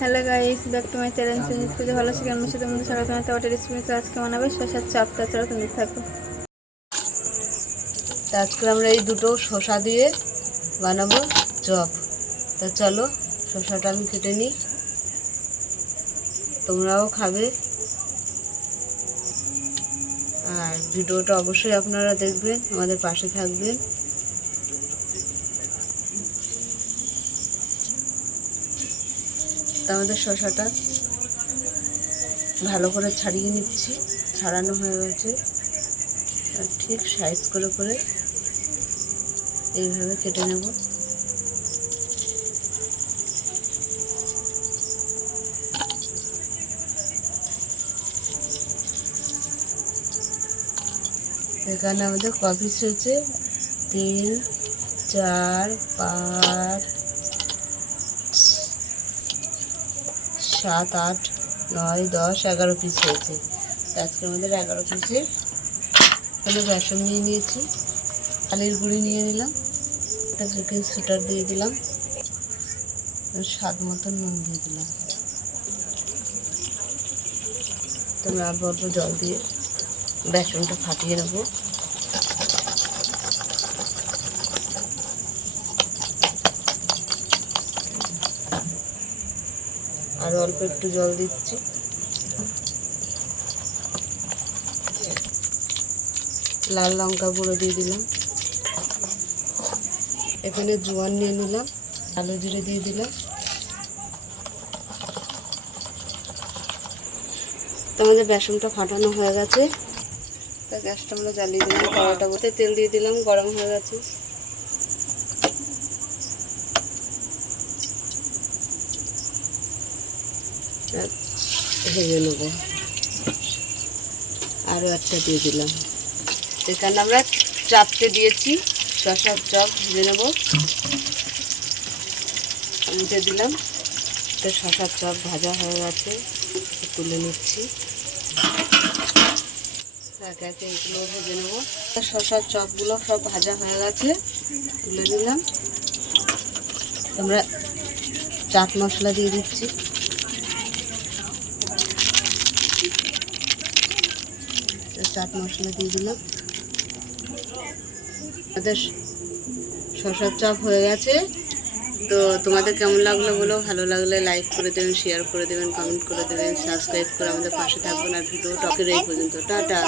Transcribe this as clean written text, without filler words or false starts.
Hello guys, back to my channel Sujit পুজো ভালো আছি। কেমন আছো তোমরা? সবাই তোমার তো রেসিপি আজকে বানাবে শসার চাপ। তাছাড়া তুমি থাকো। তা আজকে আমরা এই দুটো শসা দিয়ে বানাবো চপ। তা চলো শসাটা আমি কেটে নিই, তোমরাও খাবে। আর ভিডিওটা অবশ্যই আপনারা দেখবেন, আমাদের পাশে থাকবেন। তা আমাদের শসাটা ভালো করে ছাড়িয়ে নিচ্ছি, ছাড়ানো হয়ে গেছে। আর ঠিক সাইজ করে করে এইভাবে কেটে নেব। এখানে আমাদের কপিস হয়েছে 3, 4, 5, 7, 8, 9, 10, 11 পিস হয়েছে। আজকে আমাদের 11 পিসের কোনো বেসন নিয়ে নিয়েছি, আলুর গুঁড়ি নিয়ে নিলাম, একটা বেকিং সোডা দিয়ে দিলাম, স্বাদ মতো নুন দিয়ে দিলাম। তবে অল্প অল্প জল দিয়ে বেসনটা ফাটিয়ে নেবো। আর অল্প একটু জল দিচ্ছি। লাল লঙ্কা গুঁড়ো দিয়ে দিলাম, এখানে জোয়ান নিয়ে নিলাম, কালো জিরে দিয়ে দিলাম। তো আমাদের বেসনটা ফাটানো হয়ে গেছে। তা গ্যাসটা আমরা জ্বালিয়ে দিলাম, কড়াইটা বসে তেল দিয়ে দিলাম, গরম হয়ে গেছে। ভেজে নেব। আরও একটা দিয়ে দিলাম। এখানে আমরা 4টে দিয়েছি শসার চপ, ভেজে নেব। দিয়ে দিলাম। তো শসার চপ ভাজা হয়ে গেছে, তুলে নিচ্ছি। একে একে এগুলো ভেজে নেব। শসার চপগুলো সব ভাজা হয়ে গেছে, তুলে নিলাম। আমরা চাট মশলা দিয়ে দিচ্ছি। চাট মশলা দিয়ে দিলাম। আমাদের শসার চপ হয়ে গেছে। তো তোমাদের কেমন লাগলো বলো, ভালো লাগলে লাইক করে দেবেন, শেয়ার করে দেবেন, কমেন্ট করে দেবেন, সাবস্ক্রাইব করে আমাদের পাশে থাকবেন। আর ভিডিওটা এই পর্যন্ত, টাটা।